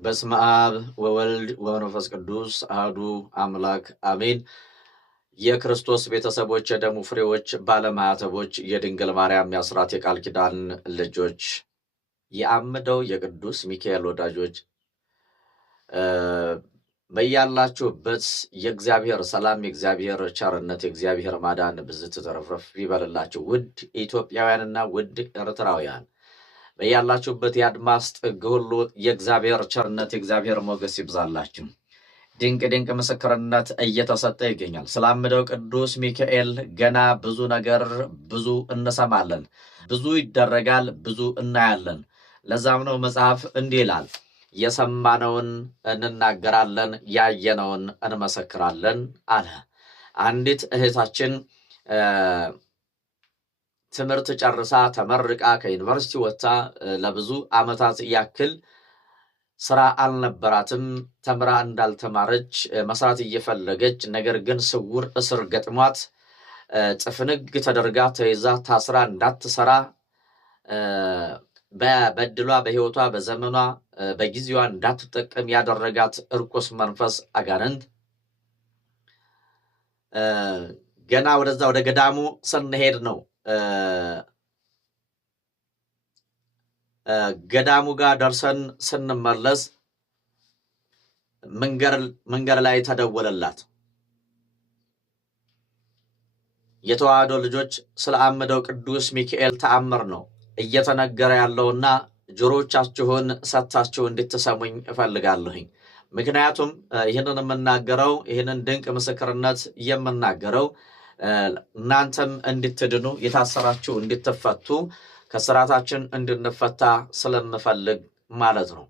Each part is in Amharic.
በስመ አብ ወወልድ ወመንፈስ ቅዱስ አሐዱ አምላክ አሜን። የክርስቶስ ቤተሰቦች፣ የደሙ ፍሬዎች፣ ባለማዕተቦች፣ የድንግል ማርያም የአስራት የቃል ኪዳን ልጆች፣ የአምደው የቅዱስ ሚካኤል ወዳጆች በያላችሁበት የእግዚአብሔር ሰላም፣ የእግዚአብሔር ቸርነት፣ የእግዚአብሔር ማዳን ብዝት ተረፍረፍ ይበልላችሁ። ውድ ኢትዮጵያውያንና ውድ ኤርትራውያን በያላችሁበት የአድማስ ጥግ ሁሉ የእግዚአብሔር ቸርነት፣ የእግዚአብሔር ሞገስ ይብዛላችሁ። ድንቅ ድንቅ ምስክርነት እየተሰጠ ይገኛል። ስላምደው ቅዱስ ሚካኤል ገና ብዙ ነገር ብዙ እንሰማለን፣ ብዙ ይደረጋል፣ ብዙ እናያለን። ለዛም ነው መጽሐፍ እንዲህ ይላል፣ የሰማነውን እንናገራለን፣ ያየነውን እንመሰክራለን አለ። አንዲት እህታችን ትምህርት ጨርሳ ተመርቃ ከዩኒቨርሲቲ ወጥታ ለብዙ ዓመታት ያክል ስራ አልነበራትም። ተምራ እንዳልተማረች መስራት እየፈለገች ነገር ግን ስውር እስር ገጥሟት ጥፍንግ ተደርጋ ተይዛ ታስራ እንዳትሰራ በበድሏ በሕይወቷ በዘመኗ በጊዜዋ እንዳትጠቀም ያደረጋት እርኩስ መንፈስ አጋንንት ገና ወደዛ ወደ ገዳሙ ስንሄድ ነው ገዳሙ ጋር ደርሰን ስንመለስ መንገድ ላይ ተደወለላት። የተዋህዶ ልጆች ስለ አምደው ቅዱስ ሚካኤል ተአምር ነው እየተነገረ ያለውና ጆሮቻችሁን ሰጥታችሁ እንድትሰሙኝ እፈልጋለሁኝ። ምክንያቱም ይህንን የምናገረው ይህንን ድንቅ ምስክርነት የምናገረው እናንተም እንድትድኑ የታሰራችሁ እንድትፈቱ ከስራታችን እንድንፈታ ስለምፈልግ ማለት ነው።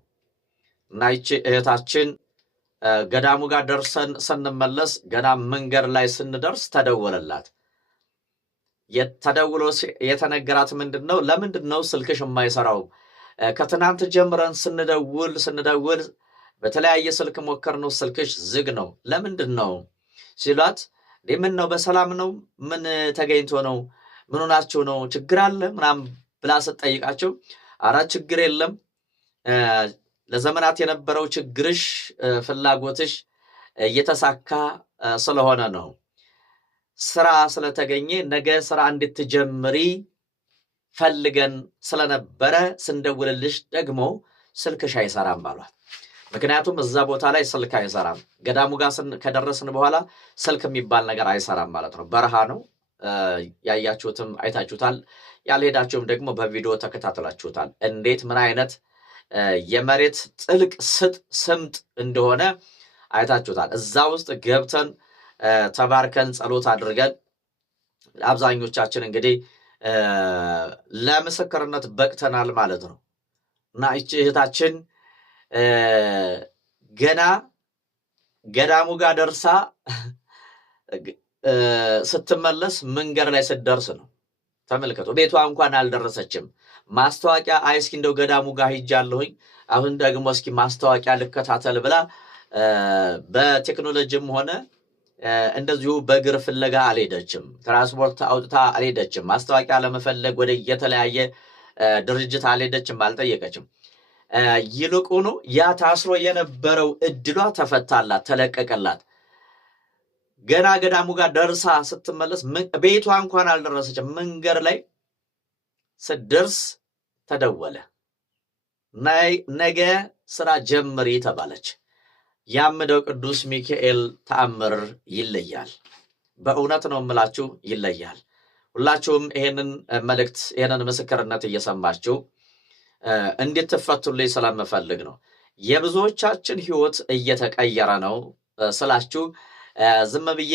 እና ይቺ እህታችን ገዳሙ ጋር ደርሰን ስንመለስ ገና መንገድ ላይ ስንደርስ ተደወለላት። ተደውሎ የተነገራት ምንድን ነው? ለምንድን ነው ስልክሽ የማይሰራው? ከትናንት ጀምረን ስንደውል በተለያየ ስልክ ሞከርነው፣ ስልክሽ ዝግ ነው፣ ለምንድን ነው ሲሏት፣ ምን ነው በሰላም ነው? ምን ተገኝቶ ነው? ምን ሆናችሁ ነው? ችግር አለ ምናምን ብላ ስትጠይቃቸው፣ አራ ችግር የለም፣ ለዘመናት የነበረው ችግርሽ ፍላጎትሽ እየተሳካ ስለሆነ ነው፣ ስራ ስለተገኘ ነገ ስራ እንድትጀምሪ ፈልገን ስለነበረ ስንደውልልሽ ደግሞ ስልክሽ አይሰራም ባሏት። ምክንያቱም እዛ ቦታ ላይ ስልክ አይሰራም። ገዳሙ ጋር ከደረስን በኋላ ስልክ የሚባል ነገር አይሰራም ማለት ነው። በረሃ ነው። ያያችሁትም አይታችሁታል፣ ያልሄዳችሁም ደግሞ በቪዲዮ ተከታተላችሁታል። እንዴት ምን አይነት የመሬት ጥልቅ ስምጥ እንደሆነ አይታችሁታል። እዛ ውስጥ ገብተን ተባርከን ጸሎት አድርገን አብዛኞቻችን እንግዲህ ለምስክርነት በቅተናል ማለት ነው። እና ይህች እህታችን ገና ገዳሙ ጋር ደርሳ ስትመለስ መንገድ ላይ ስትደርስ ነው። ተመልከቱ፣ ቤቷ እንኳን አልደረሰችም። ማስታወቂያ እስኪ እንደው ገዳሙ ጋር ሂጃለሁኝ አሁን ደግሞ እስኪ ማስታወቂያ ልከታተል ብላ በቴክኖሎጂም ሆነ እንደዚሁ በእግር ፍለጋ አልሄደችም። ትራንስፖርት አውጥታ አልሄደችም። ማስታወቂያ ለመፈለግ ወደ የተለያየ ድርጅት አልሄደችም፣ አልጠየቀችም። ይልቁኑ ያ ታስሮ የነበረው እድሏ ተፈታላት፣ ተለቀቀላት። ገና ገዳሙ ጋር ደርሳ ስትመለስ ቤቷ እንኳን አልደረሰችም። መንገድ ላይ ስትደርስ ተደወለ። ነገ ስራ ጀምሪ ተባለች። ያምደው ቅዱስ ሚካኤል ተአምር ይለያል። በእውነት ነው የምላችሁ፣ ይለያል። ሁላችሁም ይሄንን መልእክት ይሄንን ምስክርነት እየሰማችሁ እንድትፈቱልኝ ስለምፈልግ ነው። የብዙዎቻችን ህይወት እየተቀየረ ነው ስላችሁ ዝም ብዬ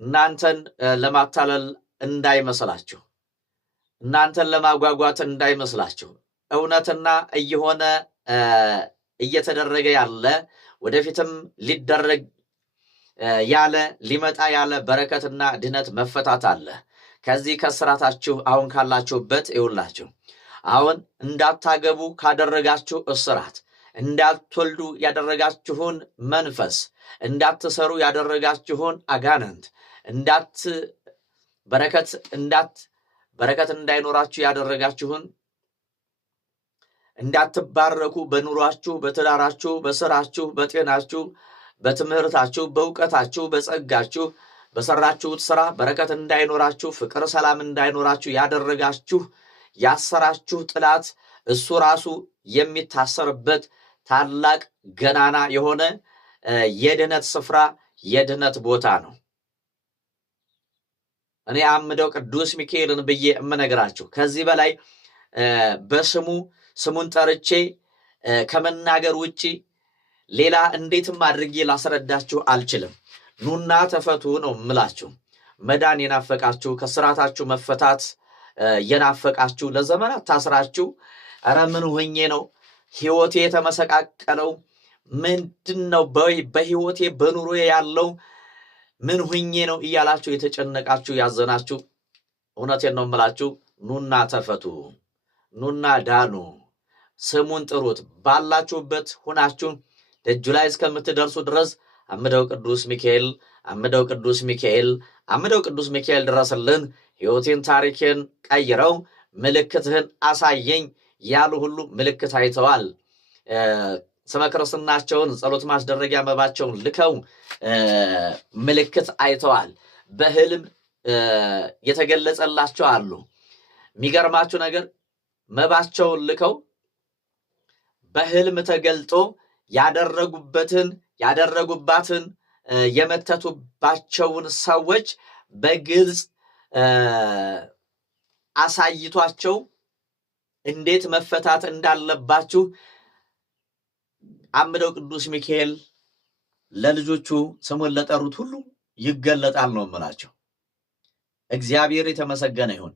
እናንተን ለማታለል እንዳይመስላችሁ፣ እናንተን ለማጓጓት እንዳይመስላችሁ። እውነትና እየሆነ እየተደረገ ያለ ወደፊትም ሊደረግ ያለ ሊመጣ ያለ በረከትና ድነት መፈታት አለ። ከዚህ ከስራታችሁ አሁን ካላችሁበት ይውላችሁ። አሁን እንዳታገቡ ካደረጋችሁ እስራት፣ እንዳትወልዱ ያደረጋችሁን መንፈስ፣ እንዳትሰሩ ያደረጋችሁን አጋንንት፣ በረከት እንዳይኖራችሁ ያደረጋችሁን እንዳትባረኩ በኑሯችሁ፣ በትዳራችሁ፣ በስራችሁ፣ በጤናችሁ፣ በትምህርታችሁ፣ በእውቀታችሁ፣ በጸጋችሁ፣ በሰራችሁት ስራ በረከት እንዳይኖራችሁ፣ ፍቅር፣ ሰላም እንዳይኖራችሁ ያደረጋችሁ ያሰራችሁ ጥላት እሱ ራሱ የሚታሰርበት ታላቅ ገናና የሆነ የድነት ስፍራ የድነት ቦታ ነው። እኔ አምደው ቅዱስ ሚካኤልን ብዬ እምነግራችሁ ከዚህ በላይ ስሙን ጠርቼ ከመናገር ውጪ ሌላ እንዴትም አድርጌ ላስረዳችሁ አልችልም። ኑና ተፈቱ ነው ምላችሁ። መዳን የናፈቃችሁ፣ ከስራታችሁ መፈታት የናፈቃችሁ፣ ለዘመናት ታስራችሁ ኧረ ምን ሆኜ ነው ህይወቴ የተመሰቃቀለው፣ ምንድነው በህይወቴ በኑሮዬ ያለው ምን ሆኜ ነው እያላችሁ የተጨነቃችሁ ያዘናችሁ፣ እውነቴን ነው ምላችሁ፣ ኑና ተፈቱ፣ ኑና ዳኑ። ስሙን ጥሩት። ባላችሁበት ሁናችሁ ደጁ ላይ እስከምትደርሱ ድረስ አምደው ቅዱስ ሚካኤል፣ አምደው ቅዱስ ሚካኤል፣ አምደው ቅዱስ ሚካኤል ድረስልን፣ ህይወቴን ታሪኬን ቀይረው ምልክትህን አሳየኝ ያሉ ሁሉ ምልክት አይተዋል። ስመ ክርስትናቸውን ጸሎት ማስደረጊያ መባቸውን ልከው ምልክት አይተዋል። በህልም የተገለጸላቸው አሉ። የሚገርማችሁ ነገር መባቸውን ልከው በህልም ተገልጦ ያደረጉባትን የመተቱባቸውን ሰዎች በግልጽ አሳይቷቸው እንዴት መፈታት እንዳለባችሁ አምደው ቅዱስ ሚካኤል ለልጆቹ ስሙን ለጠሩት ሁሉ ይገለጣል ነው የምላቸው። እግዚአብሔር የተመሰገነ ይሁን።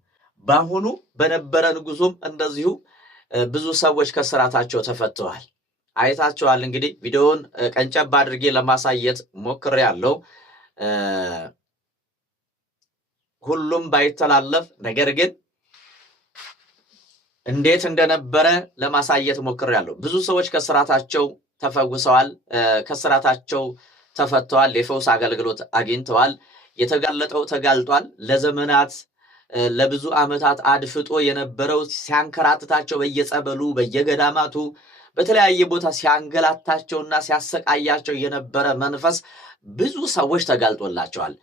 በአሁኑ በነበረን ጉዞም እንደዚሁ ብዙ ሰዎች ከስራታቸው ተፈተዋል። አይታቸዋል። እንግዲህ ቪዲዮውን ቀንጨብ አድርጌ ለማሳየት ሞክሬያለሁ። ሁሉም ባይተላለፍ ነገር ግን እንዴት እንደነበረ ለማሳየት ሞክሬያለሁ። ብዙ ሰዎች ከስራታቸው ተፈውሰዋል፣ ከስራታቸው ተፈተዋል፣ የፈውስ አገልግሎት አግኝተዋል። የተጋለጠው ተጋልጧል። ለዘመናት ለብዙ ዓመታት አድፍጦ የነበረው ሲያንከራትታቸው በየጸበሉ በየገዳማቱ በተለያየ ቦታ ሲያንገላታቸውና ሲያሰቃያቸው የነበረ መንፈስ ብዙ ሰዎች ተጋልጦላቸዋል።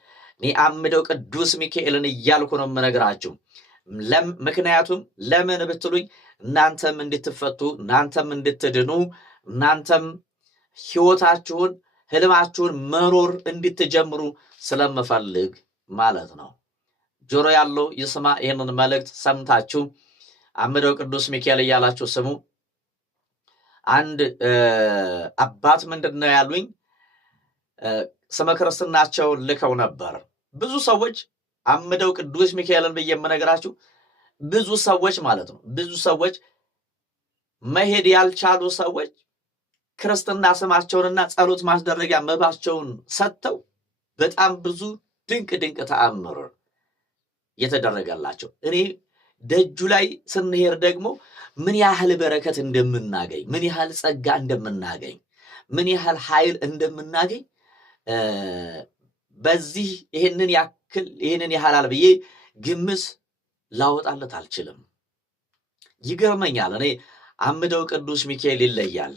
እኔ አምደው ቅዱስ ሚካኤልን እያልኩ ነው የምነግራችሁ። ምክንያቱም ለምን ብትሉኝ እናንተም እንድትፈቱ፣ እናንተም እንድትድኑ፣ እናንተም ህይወታችሁን ህልማችሁን መኖር እንድትጀምሩ ስለምፈልግ ማለት ነው። ጆሮ ያለው ይስማ። ይህንን መልእክት ሰምታችሁ አምደው ቅዱስ ሚካኤል እያላችሁ ስሙ። አንድ አባት ምንድነው ያሉኝ፣ ስመ ክርስትናቸውን ልከው ነበር። ብዙ ሰዎች አምደው ቅዱስ ሚካኤልን ብዬ የምነግራችሁ ብዙ ሰዎች ማለት ነው፣ ብዙ ሰዎች መሄድ ያልቻሉ ሰዎች ክርስትና ስማቸውንና ጸሎት ማስደረጊያ መባቸውን ሰጥተው በጣም ብዙ ድንቅ ተአምር የተደረገላቸው። እኔ ደጁ ላይ ስንሄድ ደግሞ ምን ያህል በረከት እንደምናገኝ፣ ምን ያህል ጸጋ እንደምናገኝ፣ ምን ያህል ኃይል እንደምናገኝ በዚህ ይህንን ያህላል ብዬ ግምት ላወጣለት አልችልም። ይገርመኛል። እኔ አምደው ቅዱስ ሚካኤል ይለያል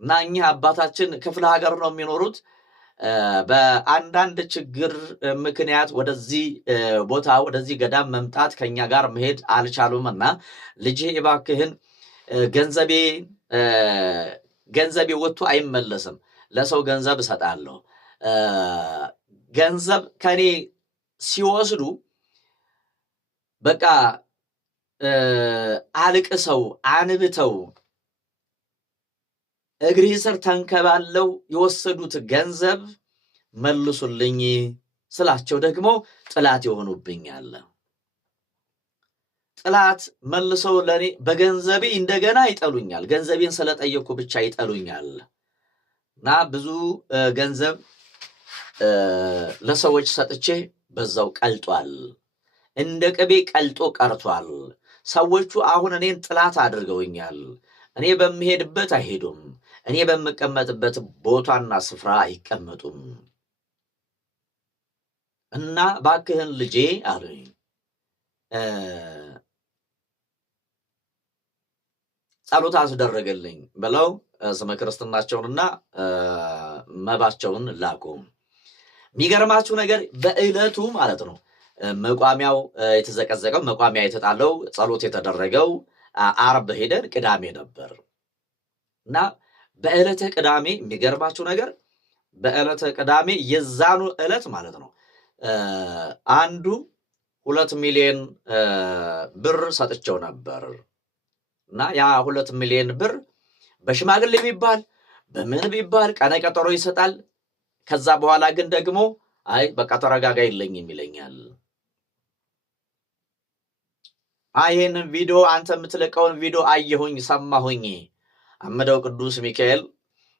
እና እኛ አባታችን ክፍለ ሀገር ነው የሚኖሩት። በአንዳንድ ችግር ምክንያት ወደዚህ ቦታ ወደዚህ ገዳም መምጣት ከኛ ጋር መሄድ አልቻሉምና ልጄ እባክህን ገንዘቤ ወጥቶ አይመለስም፣ ለሰው ገንዘብ እሰጣለሁ። ገንዘብ ከኔ ሲወስዱ በቃ አልቅሰው አንብተው እግሬ ስር ተንከባለው የወሰዱት ገንዘብ መልሱልኝ ስላቸው ደግሞ ጥላት ይሆኑብኛል። ጥላት መልሰው ለኔ በገንዘቤ እንደገና ይጠሉኛል። ገንዘቤን ስለጠየቁ ብቻ ይጠሉኛል እና ብዙ ገንዘብ ለሰዎች ሰጥቼ በዛው ቀልጧል፣ እንደ ቅቤ ቀልጦ ቀርቷል። ሰዎቹ አሁን እኔን ጥላት አድርገውኛል። እኔ በምሄድበት አይሄዱም፣ እኔ በምቀመጥበት ቦታና ስፍራ አይቀመጡም እና ባክህን ልጄ አሉኝ፣ ጸሎት አስደረገልኝ ብለው ስመ ክርስትናቸውንና መባቸውን ላኩ። የሚገርማችሁ ነገር በዕለቱ ማለት ነው መቋሚያው የተዘቀዘቀው መቋሚያ የተጣለው ጸሎት የተደረገው ዓርብ ሄደን ቅዳሜ ነበር እና በዕለተ ቅዳሜ የሚገርማችሁ ነገር በዕለተ ቅዳሜ የዛኑ ዕለት ማለት ነው አንዱ 2 ሚሊዮን ብር ሰጥቸው ነበር እና ያ 2 ሚሊዮን ብር በሽማግሌ ቢባል በምን ቢባል ቀነ ቀጠሮ ይሰጣል። ከዛ በኋላ ግን ደግሞ አይ በቃ ተረጋጋ ይለኝም ይለኛል። ይሄንን ቪዲዮ አንተ የምትለቀውን ቪዲዮ አየሁኝ ሰማሁኝ። አምደው ቅዱስ ሚካኤል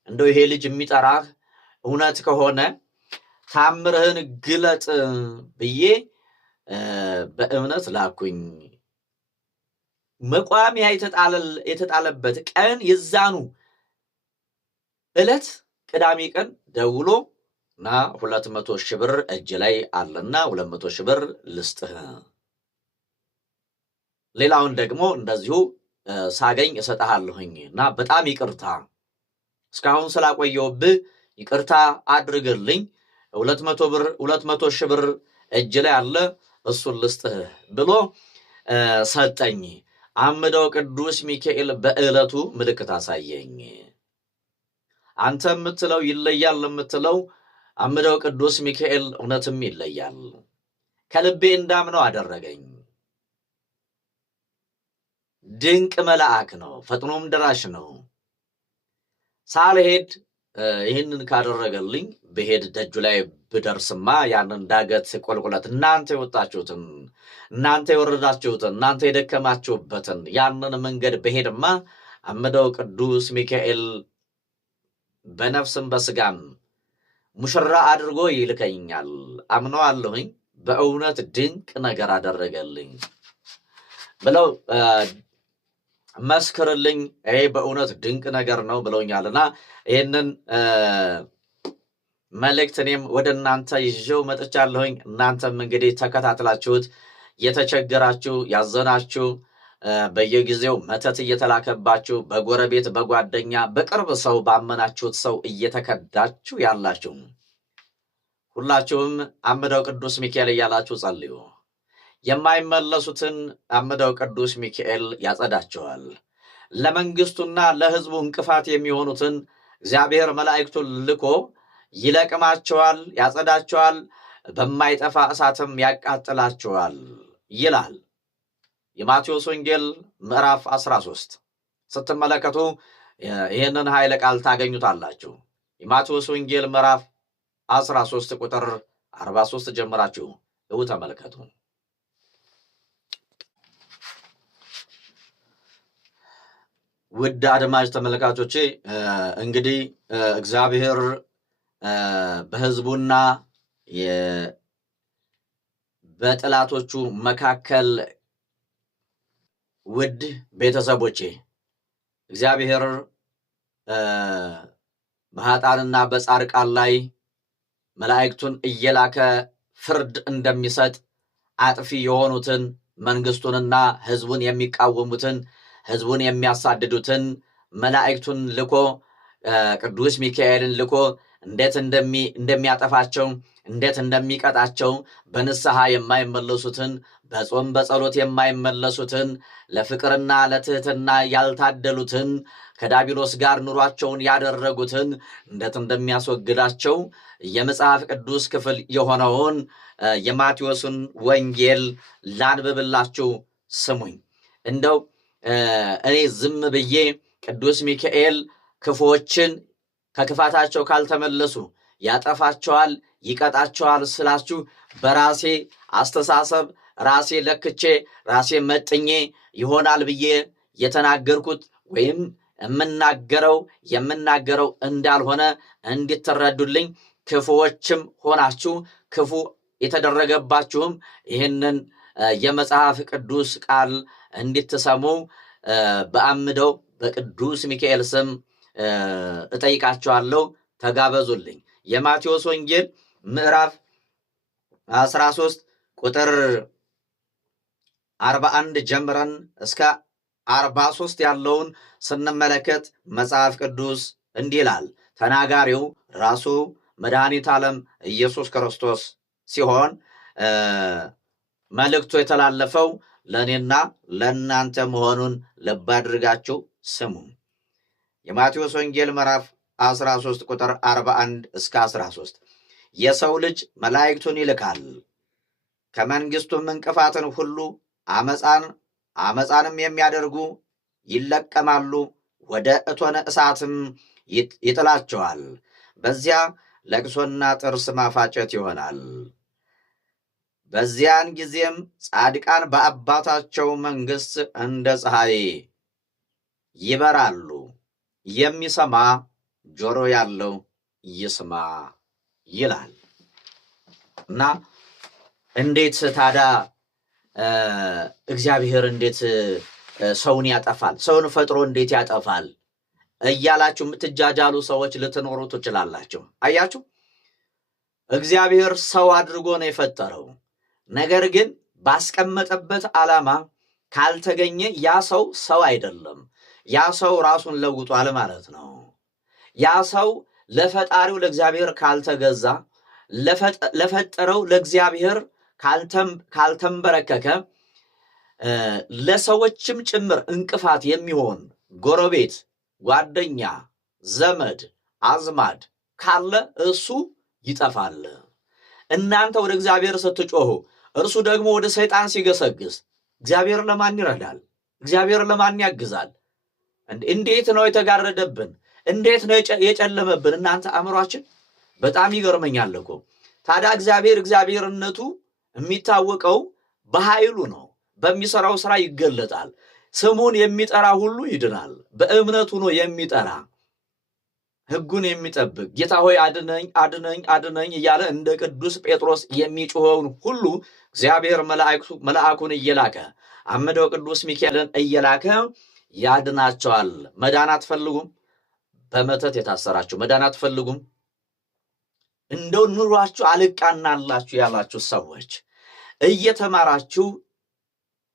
እንደው ይሄ ልጅ የሚጠራህ እውነት ከሆነ ታምርህን ግለጥ ብዬ በእምነት ላኩኝ። መቋሚያ የተጣለበት ቀን የዛኑ ዕለት ቅዳሜ ቀን ደውሎ እና 200 ሺህ ብር እጅ ላይ አለና 200 ሺህ ብር ልስጥህ፣ ሌላውን ደግሞ እንደዚሁ ሳገኝ እሰጥሃለሁኝ እና በጣም ይቅርታ እስካሁን ስላቆየውብህ ይቅርታ አድርግልኝ፣ 200 ሺህ ብር እጅ ላይ አለ እሱን ልስጥህ ብሎ ሰጠኝ። አምደው ቅዱስ ሚካኤል በዕለቱ ምልክት አሳየኝ። አንተ የምትለው ይለያል የምትለው አምደው ቅዱስ ሚካኤል እውነትም ይለያል። ከልቤ እንዳምነው አደረገኝ። ድንቅ መልአክ ነው፣ ፈጥኖም ደራሽ ነው። ሳልሄድ ይህንን ካደረገልኝ ብሄድ ደጁ ላይ ብደርስማ ያንን ዳገት ቁልቁለት እናንተ የወጣችሁትን እናንተ የወረዳችሁትን እናንተ የደከማችሁበትን ያንን መንገድ ብሄድማ አምደው ቅዱስ ሚካኤል በነፍስም በስጋም ሙሽራ አድርጎ ይልከኛል። አምነዋለሁኝ። በእውነት ድንቅ ነገር አደረገልኝ ብለው መስክርልኝ። ይሄ በእውነት ድንቅ ነገር ነው ብለውኛልና ይህንን መልእክት እኔም ወደ እናንተ ይዤው መጥቻለሁኝ። እናንተም እንግዲህ ተከታትላችሁት የተቸገራችሁ ያዘናችሁ በየጊዜው መተት እየተላከባችሁ በጎረቤት በጓደኛ በቅርብ ሰው ባመናችሁት ሰው እየተከዳችሁ ያላችሁ ሁላችሁም አምደው ቅዱስ ሚካኤል እያላችሁ ጸልዩ። የማይመለሱትን አምደው ቅዱስ ሚካኤል ያጸዳቸዋል። ለመንግስቱና ለሕዝቡ እንቅፋት የሚሆኑትን እግዚአብሔር መላእክቱን ልኮ ይለቅማቸዋል፣ ያጸዳቸዋል፣ በማይጠፋ እሳትም ያቃጥላቸዋል ይላል የማቴዎስ ወንጌል ምዕራፍ 13 ስትመለከቱ ይህንን ኃይለ ቃል ታገኙታላችሁ። የማቴዎስ ወንጌል ምዕራፍ 13 ቁጥር 43 ጀምራችሁ ተመልከቱ። ውድ አድማጭ ተመልካቾቼ እንግዲህ እግዚአብሔር በሕዝቡና በጠላቶቹ መካከል ውድ ቤተሰቦቼ እግዚአብሔር በኃጥአንና በጻድቃን ላይ መላእክቱን እየላከ ፍርድ እንደሚሰጥ አጥፊ የሆኑትን መንግስቱንና ሕዝቡን የሚቃወሙትን ሕዝቡን የሚያሳድዱትን መላእክቱን ልኮ ቅዱስ ሚካኤልን ልኮ እንዴት እንደሚያጠፋቸው እንዴት እንደሚቀጣቸው በንስሐ የማይመለሱትን በጾም በጸሎት የማይመለሱትን ለፍቅርና ለትህትና ያልታደሉትን ከዳቢሎስ ጋር ኑሯቸውን ያደረጉትን እንዴት እንደሚያስወግዳቸው የመጽሐፍ ቅዱስ ክፍል የሆነውን የማቴዎስን ወንጌል ላንብብላችሁ ስሙኝ። እንደው እኔ ዝም ብዬ ቅዱስ ሚካኤል ክፉዎችን ከክፋታቸው ካልተመለሱ ያጠፋቸዋል፣ ይቀጣቸዋል ስላችሁ በራሴ አስተሳሰብ ራሴ ለክቼ ራሴ መጥኜ ይሆናል ብዬ የተናገርኩት ወይም የምናገረው እንዳልሆነ እንድትረዱልኝ ክፉዎችም ሆናችሁ ክፉ የተደረገባችሁም ይህንን የመጽሐፍ ቅዱስ ቃል እንድትሰሙ በአምደው በቅዱስ ሚካኤል ስም እጠይቃችኋለሁ። ተጋበዙልኝ። የማቴዎስ ወንጌል ምዕራፍ 13 ቁጥር 41 ጀምረን እስከ 43 ያለውን ስንመለከት መጽሐፍ ቅዱስ እንዲህ ይላል። ተናጋሪው ራሱ መድኃኒተ ዓለም ኢየሱስ ክርስቶስ ሲሆን መልእክቱ የተላለፈው ለእኔና ለእናንተ መሆኑን ልብ አድርጋችሁ ስሙ። የማቴዎስ ወንጌል ምዕራፍ 13 ቁጥር 41 እስከ 13 የሰው ልጅ መላእክቱን ይልካል፣ ከመንግሥቱም እንቅፋትን ሁሉ አመፃንም የሚያደርጉ ይለቀማሉ፣ ወደ እቶነ እሳትም ይጥላቸዋል። በዚያ ለቅሶና ጥርስ ማፋጨት ይሆናል። በዚያን ጊዜም ጻድቃን በአባታቸው መንግሥት እንደ ፀሐይ ይበራሉ። የሚሰማ ጆሮ ያለው ይስማ ይላል። እና እንዴት ታዲያ እግዚአብሔር እንዴት ሰውን ያጠፋል? ሰውን ፈጥሮ እንዴት ያጠፋል እያላችሁ የምትጃጃሉ ሰዎች ልትኖሩ ትችላላችሁ። አያችሁ፣ እግዚአብሔር ሰው አድርጎ ነው የፈጠረው። ነገር ግን ባስቀመጠበት ዓላማ ካልተገኘ ያ ሰው ሰው አይደለም። ያ ሰው ራሱን ለውጧል ማለት ነው። ያ ሰው ለፈጣሪው ለእግዚአብሔር ካልተገዛ፣ ለፈጠረው ለእግዚአብሔር ካልተንበረከከ፣ ለሰዎችም ጭምር እንቅፋት የሚሆን ጎረቤት፣ ጓደኛ፣ ዘመድ፣ አዝማድ ካለ እሱ ይጠፋል። እናንተ ወደ እግዚአብሔር ስትጮሁ እርሱ ደግሞ ወደ ሰይጣን ሲገሰግስ እግዚአብሔር ለማን ይረዳል? እግዚአብሔር ለማን ያግዛል? እንዴት ነው የተጋረደብን? እንዴት ነው የጨለመብን? እናንተ አእምሯችን በጣም ይገርመኛል እኮ። ታዲያ እግዚአብሔርነቱ የሚታወቀው በኃይሉ ነው። በሚሰራው ስራ ይገለጣል። ስሙን የሚጠራ ሁሉ ይድናል። በእምነቱ ነው የሚጠራ፣ ሕጉን የሚጠብቅ ጌታ ሆይ አድነኝ አድነኝ አድነኝ እያለ እንደ ቅዱስ ጴጥሮስ የሚጮኸውን ሁሉ እግዚአብሔር መልአኩን እየላከ አምደው ቅዱስ ሚካኤልን እየላከ ያድናቸዋል። መዳን አትፈልጉም? በመተት የታሰራችሁ መዳን አትፈልጉም? እንደው ኑሯችሁ አልቃናላችሁ ያላችሁ ሰዎች እየተማራችሁ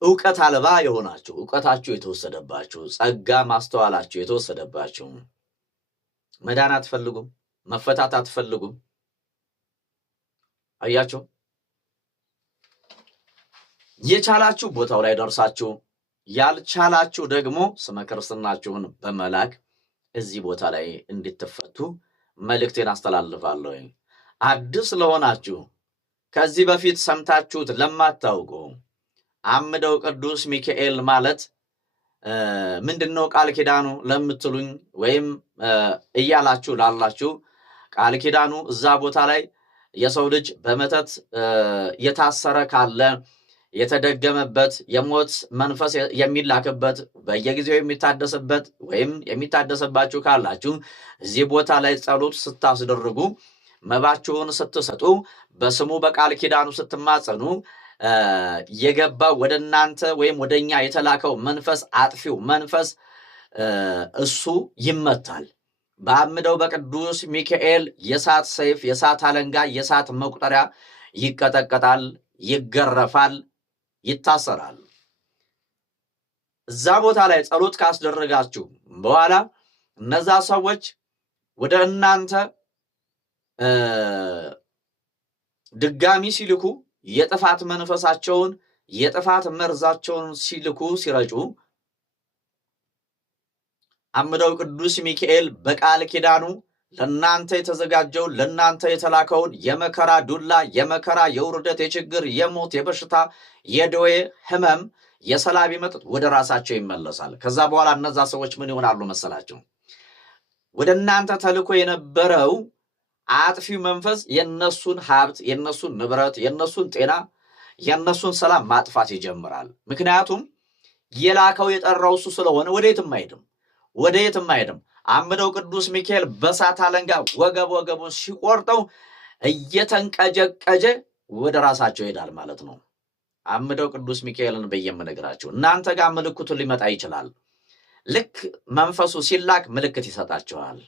ዕውቀት አልባ የሆናችሁ፣ ዕውቀታችሁ የተወሰደባችሁ፣ ጸጋ ማስተዋላችሁ የተወሰደባችሁ መዳን አትፈልጉም? መፈታት አትፈልጉም? አያችሁ፣ የቻላችሁ ቦታው ላይ ደርሳችሁ፣ ያልቻላችሁ ደግሞ ስመ ክርስትናችሁን በመላክ እዚህ ቦታ ላይ እንድትፈቱ መልእክቴን አስተላልፋለሁ። አዲስ ለሆናችሁ ከዚህ በፊት ሰምታችሁት ለማታውቁ አምደው ቅዱስ ሚካኤል ማለት ምንድነው ቃል ኪዳኑ ለምትሉኝ ወይም እያላችሁ ላላችሁ ቃል ኪዳኑ እዛ ቦታ ላይ የሰው ልጅ በመተት የታሰረ ካለ የተደገመበት የሞት መንፈስ የሚላክበት በየጊዜው የሚታደስበት ወይም የሚታደስባችሁ ካላችሁ እዚህ ቦታ ላይ ጸሎት ስታስደርጉ መባችሁን ስትሰጡ በስሙ በቃል ኪዳኑ ስትማጸኑ የገባው ወደ እናንተ ወይም ወደኛ የተላከው መንፈስ አጥፊው መንፈስ እሱ ይመታል። በአምደው በቅዱስ ሚካኤል የሳት ሰይፍ፣ የሳት አለንጋ፣ የሳት መቁጠሪያ ይቀጠቀጣል፣ ይገረፋል፣ ይታሰራል። እዛ ቦታ ላይ ጸሎት ካስደረጋችሁ በኋላ እነዛ ሰዎች ወደ እናንተ ድጋሚ ሲልኩ የጥፋት መንፈሳቸውን የጥፋት መርዛቸውን ሲልኩ ሲረጩ አምደው ቅዱስ ሚካኤል በቃል ኪዳኑ ለናንተ የተዘጋጀው ለናንተ የተላከውን የመከራ ዱላ፣ የመከራ የውርደት፣ የችግር፣ የሞት፣ የበሽታ፣ የደዌ ህመም፣ የሰላቢ መጠጥ ወደ ራሳቸው ይመለሳል። ከዛ በኋላ እነዛ ሰዎች ምን ይሆናሉ መሰላችሁ? ወደ እናንተ ተልኮ የነበረው አጥፊው መንፈስ የነሱን ሀብት፣ የነሱን ንብረት፣ የነሱን ጤና፣ የነሱን ሰላም ማጥፋት ይጀምራል። ምክንያቱም የላከው የጠራው እሱ ስለሆነ ወደየትም አይሄድም። አምደው ቅዱስ ሚካኤል በሳት አለንጋ ወገቡን ሲቆርጠው እየተንቀጀቀጀ ወደ ራሳቸው ይሄዳል ማለት ነው። አምደው ቅዱስ ሚካኤልን በየምነግራችሁ እናንተ ጋር ምልክቱ ሊመጣ ይችላል። ልክ መንፈሱ ሲላክ ምልክት ይሰጣችኋል።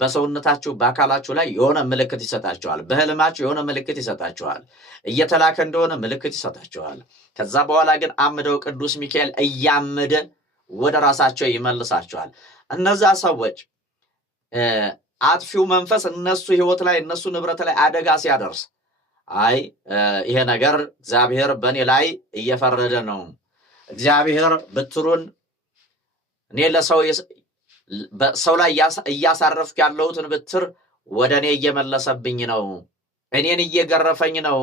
በሰውነታችሁ በአካላችሁ ላይ የሆነ ምልክት ይሰጣችኋል። በህልማችሁ የሆነ ምልክት ይሰጣችኋል። እየተላከ እንደሆነ ምልክት ይሰጣችኋል። ከዛ በኋላ ግን አምደው ቅዱስ ሚካኤል እያመደ ወደ ራሳቸው ይመልሳቸዋል። እነዛ ሰዎች አጥፊው መንፈስ እነሱ ህይወት ላይ እነሱ ንብረት ላይ አደጋ ሲያደርስ አይ ይሄ ነገር እግዚአብሔር በእኔ ላይ እየፈረደ ነው፣ እግዚአብሔር ብትሩን እኔ በሰው ላይ እያሳረፍኩ ያለሁትን ብትር ወደ እኔ እየመለሰብኝ ነው፣ እኔን እየገረፈኝ ነው፣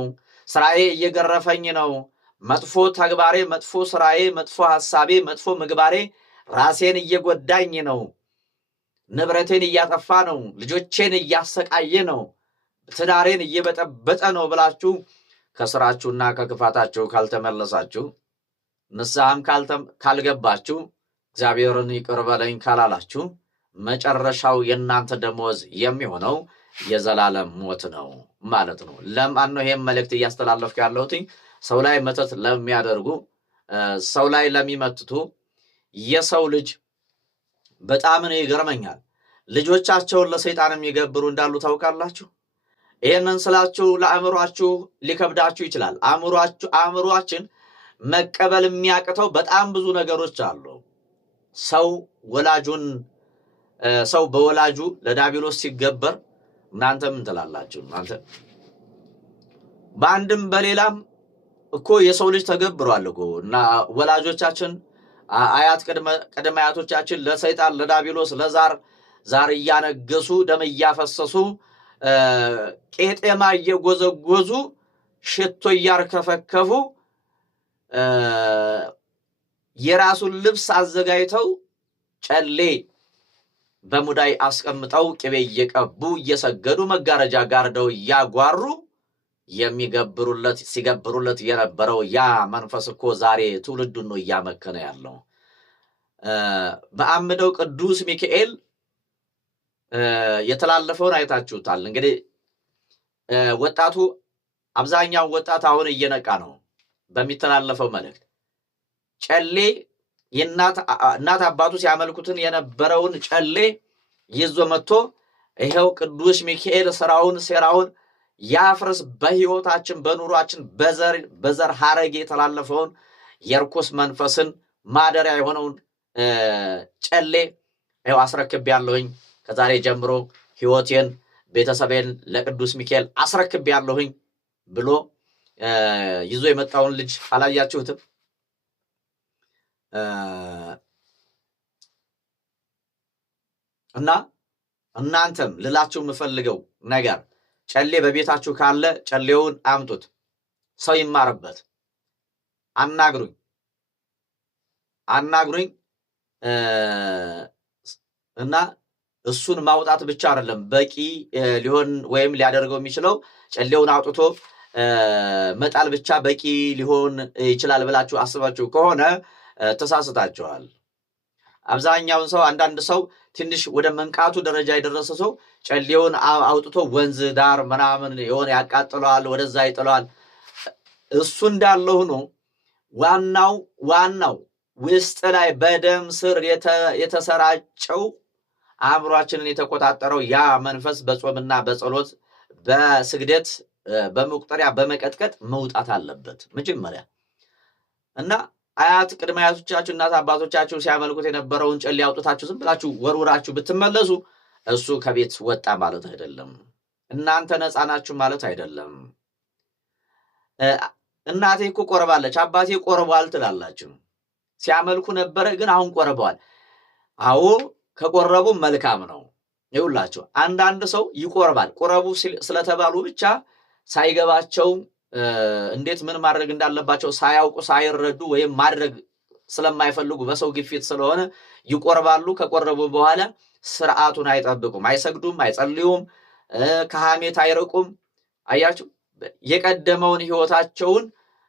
ስራዬ እየገረፈኝ ነው፣ መጥፎ ተግባሬ፣ መጥፎ ስራዬ፣ መጥፎ ሐሳቤ፣ መጥፎ ምግባሬ ራሴን እየጎዳኝ ነው፣ ንብረቴን እያጠፋ ነው፣ ልጆቼን እያሰቃየ ነው፣ ትዳሬን እየበጠበጠ ነው ብላችሁ ከስራችሁና ከክፋታችሁ ካልተመለሳችሁ፣ ንስሐም ካልገባችሁ፣ እግዚአብሔርን ይቅር በለኝ ካላላችሁ መጨረሻው የእናንተ ደሞዝ የሚሆነው የዘላለም ሞት ነው ማለት ነው። ለማን ነው ይሄን መልእክት እያስተላለፍኩ ያለሁት? ሰው ላይ መተት ለሚያደርጉ፣ ሰው ላይ ለሚመትቱ የሰው ልጅ በጣም ነው ይገርመኛል። ልጆቻቸውን ለሰይጣን የሚገብሩ እንዳሉ ታውቃላችሁ። ይሄንን ስላችሁ ለአእምሯችሁ ሊከብዳችሁ ይችላል። አእምሯችን መቀበል የሚያቅተው በጣም ብዙ ነገሮች አሉ። ሰው በወላጁ ለዲያብሎስ ሲገበር እናንተ ምን ትላላችሁ? እናንተ በአንድም በሌላም እኮ የሰው ልጅ ተገብሯል እኮ እና ወላጆቻችን ቅድመ አያቶቻችን ለሰይጣን ለዲያብሎስ ዛር እያነገሱ ደም እያፈሰሱ ቄጤማ እየጎዘጎዙ ሽቶ እያርከፈከፉ የራሱን ልብስ አዘጋጅተው ጨሌ በሙዳይ አስቀምጠው ቅቤ እየቀቡ እየሰገዱ መጋረጃ ጋርደው እያጓሩ ሲገብሩለት የነበረው ያ መንፈስ እኮ ዛሬ ትውልዱን ነው እያመከነ ያለው። በአምደው ቅዱስ ሚካኤል የተላለፈውን አይታችሁታል። እንግዲህ ወጣቱ አብዛኛው ወጣት አሁን እየነቃ ነው። በሚተላለፈው መልእክት ጨሌ እናት አባቱ ሲያመልኩትን የነበረውን ጨሌ ይዞ መጥቶ ይሄው ቅዱስ ሚካኤል ሴራውን ያፍርስ፣ በህይወታችን በኑሯችን በዘር ሐረግ የተላለፈውን የርኩስ መንፈስን ማደሪያ የሆነውን ጨሌ ይሄው አስረክቤያለሁኝ፣ ከዛሬ ጀምሮ ህይወቴን ቤተሰቤን ለቅዱስ ሚካኤል አስረክቤያለሁኝ ብሎ ይዞ የመጣውን ልጅ አላያችሁትም? እና እናንተም ልላችሁ የምፈልገው ነገር ጨሌ በቤታችሁ ካለ ጨሌውን አምጡት፣ ሰው ይማርበት። አናግሩኝ እና እሱን ማውጣት ብቻ አይደለም በቂ ሊሆን ወይም ሊያደርገው የሚችለው ጨሌውን አውጥቶ መጣል ብቻ በቂ ሊሆን ይችላል ብላችሁ አስባችሁ ከሆነ ተሳስታችኋል። አብዛኛውን ሰው አንዳንድ ሰው ትንሽ ወደ መንቃቱ ደረጃ የደረሰ ሰው ጨሌውን አውጥቶ ወንዝ ዳር ምናምን የሆነ ያቃጥለዋል፣ ወደዛ ይጥለዋል። እሱ እንዳለ ሆኖ ዋናው ውስጥ ላይ በደም ስር የተሰራጨው አእምሯችንን የተቆጣጠረው ያ መንፈስ በጾምና በጸሎት በስግደት በመቁጠሪያ በመቀጥቀጥ መውጣት አለበት መጀመሪያ። እና ቅድመ አያቶቻችሁ እናት አባቶቻችሁ ሲያመልኩት የነበረውን ጨሌ አውጥታችሁ ዝም ብላችሁ ወርውራችሁ ብትመለሱ እሱ ከቤት ወጣ ማለት አይደለም። እናንተ ነፃ ናችሁ ማለት አይደለም። እናቴ እኮ ቆርባለች፣ አባቴ ቆርቧል ትላላችሁ። ሲያመልኩ ነበረ ግን አሁን ቆርበዋል። አዎ ከቆረቡ መልካም ነው። ይውላችሁ አንዳንድ ሰው ይቆርባል። ቆረቡ ስለተባሉ ብቻ ሳይገባቸው እንዴት ምን ማድረግ እንዳለባቸው ሳያውቁ ሳይረዱ ወይም ማድረግ ስለማይፈልጉ በሰው ግፊት ስለሆነ ይቆርባሉ። ከቆረቡ በኋላ ስርዓቱን አይጠብቁም፣ አይሰግዱም፣ አይጸልዩም፣ ከሐሜት አይርቁም። አያችሁ የቀደመውን ህይወታቸውን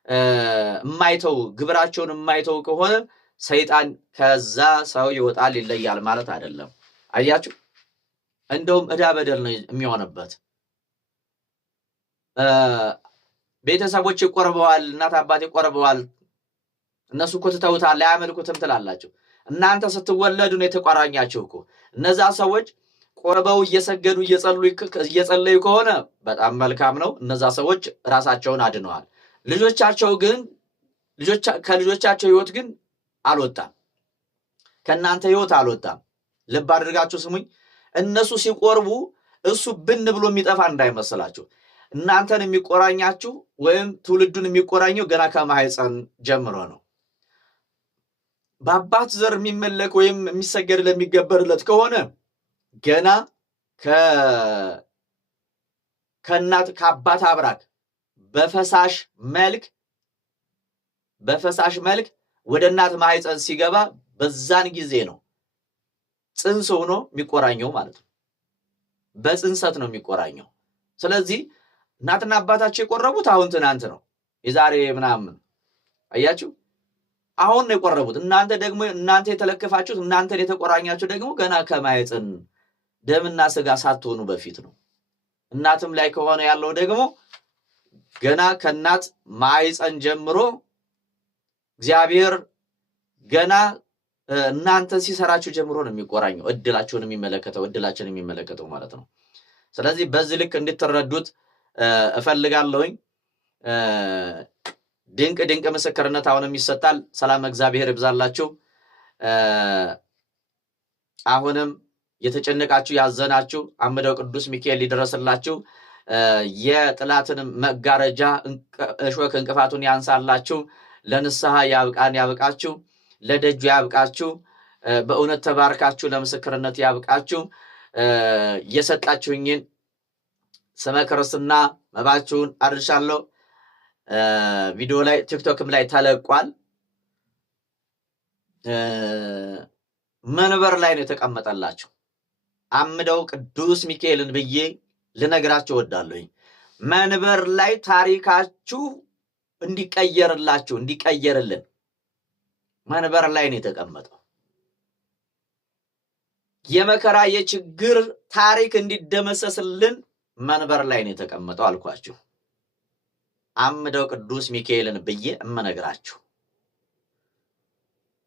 የማይተው ግብራቸውን የማይተው ከሆነ ሰይጣን ከዛ ሰው ይወጣል ይለያል ማለት አይደለም። አያችሁ እንደውም ዕዳ በደል ነው የሚሆንበት። ቤተሰቦች ይቆርበዋል፣ እናት አባት ይቆርበዋል፣ እነሱ እኮ ትተውታል አያመልኩትም ትላላችሁ። እናንተ ስትወለዱ ነው የተቆራኛችሁ እኮ። እነዛ ሰዎች ቆርበው እየሰገዱ እየጸለዩ ከሆነ በጣም መልካም ነው። እነዛ ሰዎች ራሳቸውን አድነዋል። ልጆቻቸው ግን ከልጆቻቸው ህይወት ግን አልወጣም። ከእናንተ ሕይወት አልወጣም። ልብ አድርጋችሁ ስሙኝ። እነሱ ሲቆርቡ እሱ ብን ብሎ የሚጠፋ እንዳይመስላችሁ። እናንተን የሚቆራኛችሁ ወይም ትውልዱን የሚቆራኘው ገና ከማህፀን ጀምሮ ነው። በአባት ዘር የሚመለክ ወይም የሚሰገድ ለሚገበርለት ከሆነ ገና ከእናት ከአባት አብራክ በፈሳሽ መልክ ወደ እናት ማህፀን ሲገባ በዛን ጊዜ ነው ጽንስ ሆኖ የሚቆራኘው ማለት ነው። በጽንሰት ነው የሚቆራኘው። ስለዚህ እናትና አባታቸው የቆረቡት አሁን ትናንት ነው፣ የዛሬ ምናምን አያችሁ፣ አሁን ነው የቆረቡት። እናንተ የተለከፋችሁት እናንተን የተቆራኛችሁ ደግሞ ገና ከማህፀን ደምና ስጋ ሳትሆኑ በፊት ነው። እናትም ላይ ከሆነ ያለው ደግሞ ገና ከእናት ማህፀን ጀምሮ እግዚአብሔር ገና እናንተ ሲሰራችሁ ጀምሮ ነው የሚቆራኘው። እድላችሁን የሚመለከተው ማለት ነው። ስለዚህ በዚህ ልክ እንድትረዱት እፈልጋለሁኝ። ድንቅ ምስክርነት አሁንም ይሰጣል። ሰላም እግዚአብሔር ይብዛላችሁ። አሁንም የተጨነቃችሁ ያዘናችሁ አምደው ቅዱስ ሚካኤል ሊደረስላችሁ፣ የጥላትን መጋረጃ እሾህ እንቅፋቱን ያንሳላችሁ፣ ለንስሐ ያብቃችሁ፣ ለደጁ ያብቃችሁ፣ በእውነት ተባርካችሁ ለምስክርነት ያብቃችሁ። የሰጣችሁኝን ስመ ክርስትና መባችሁን አድርሻለሁ። ቪዲዮ ላይ ቲክቶክም ላይ ተለቋል። መንበር ላይ ነው የተቀመጠላችሁ። አምደው ቅዱስ ሚካኤልን ብዬ ልነግራችሁ እወዳለሁኝ። መንበር ላይ ታሪካችሁ እንዲቀየርልን መንበር ላይ ነው የተቀመጠው። የመከራ የችግር ታሪክ እንዲደመሰስልን መንበር ላይ ነው የተቀመጠው አልኳችሁ። አምደው ቅዱስ ሚካኤልን ብዬ እመነግራችሁ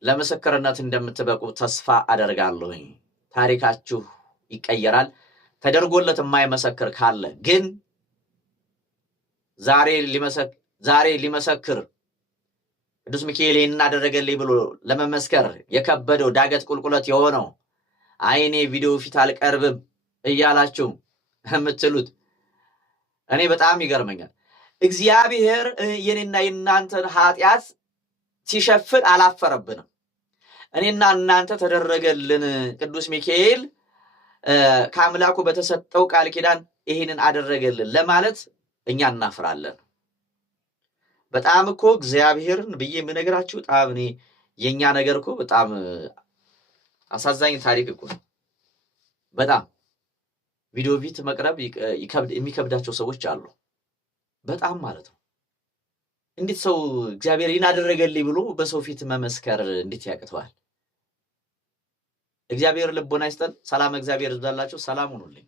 ለምስክርነት እንደምትበቁ ተስፋ አደርጋለሁኝ። ታሪካችሁ ይቀየራል። ተደርጎለት የማይመሰክር ካለ ግን ዛሬ ሊመሰክር ቅዱስ ሚካኤል እናደረገልኝ ብሎ ለመመስከር የከበደው ዳገት ቁልቁለት የሆነው አይኔ ቪዲዮ ፊት አልቀርብም እያላችሁ የምትሉት እኔ በጣም ይገርመኛል። እግዚአብሔር የኔና የናንተን ኃጢአት ሲሸፍን አላፈረብንም። እኔና እናንተ ተደረገልን። ቅዱስ ሚካኤል ከአምላኩ በተሰጠው ቃል ኪዳን ይሄንን አደረገልን ለማለት እኛ እናፍራለን። በጣም እኮ እግዚአብሔርን ብዬ የምነግራችሁ በጣም እኔ የኛ ነገር እኮ በጣም አሳዛኝ ታሪክ እኮ በጣም ቪዲዮ ፊት መቅረብ የሚከብዳቸው ሰዎች አሉ። በጣም ማለት ነው። እንዴት ሰው እግዚአብሔር ይናደረገልኝ ብሎ በሰው ፊት መመስከር እንዴት ያቅተዋል? እግዚአብሔር ልቦና ይስጠን። ሰላም እግዚአብሔር ይብዛላችሁ። ሰላም ሁኑልኝ።